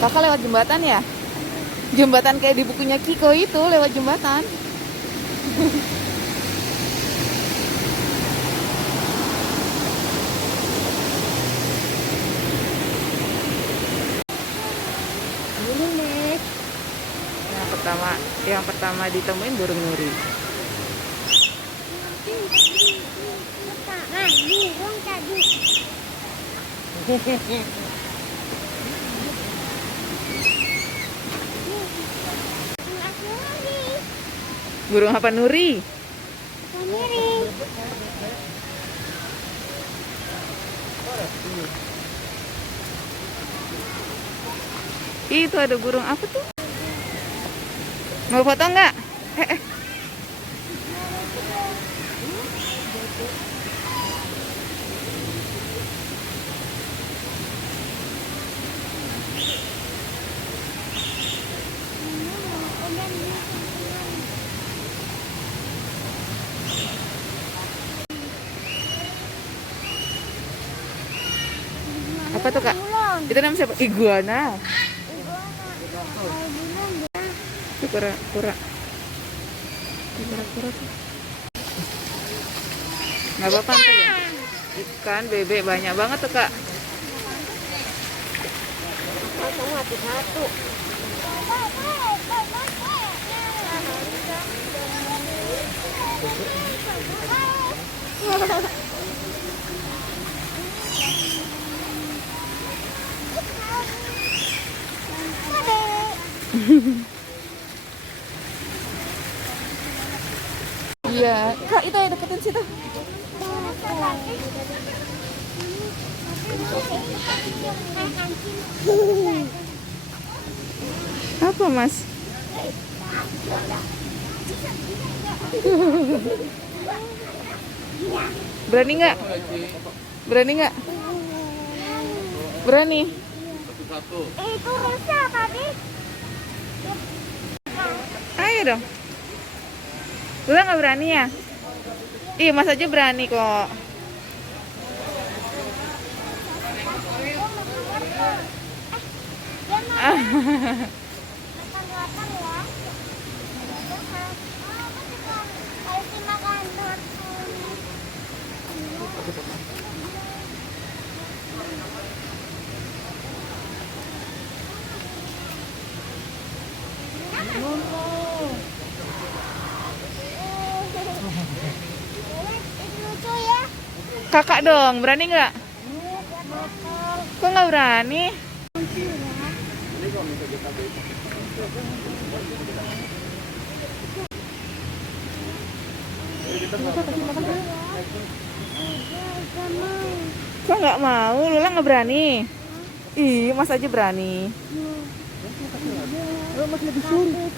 Kakak lewat jembatan ya? Jembatan kayak di bukunya Kiko itu, lewat jembatan. Burung Nek. Yang pertama ditemuin burung nuri. Nah, burung tadi. Burung apa nuri? Sendiri. Itu ada burung apa tuh? Mau foto nggak? Eh. Apa tuh kak? Itu namanya siapa? Iguana. Itu kura-kura. Kura-kura tuh. Nggak apa-apa ntar ya. Ikan, bebek banyak banget tuh kak. Satu-satu. Iya, kak itu ya deketin situ. Apa mas? Berani nggak? Berani nggak? Berani. Itu rusa tadi. Ayo dong. Lula nggak berani ya? Iya mas aja berani kok. Makan ya. Kasih makan lucu ya. Kakak dong, berani nggak? Kok nggak berani? Kok nggak mau? Lula nggak berani. Ih, mas aja berani. Masih lebih sulit.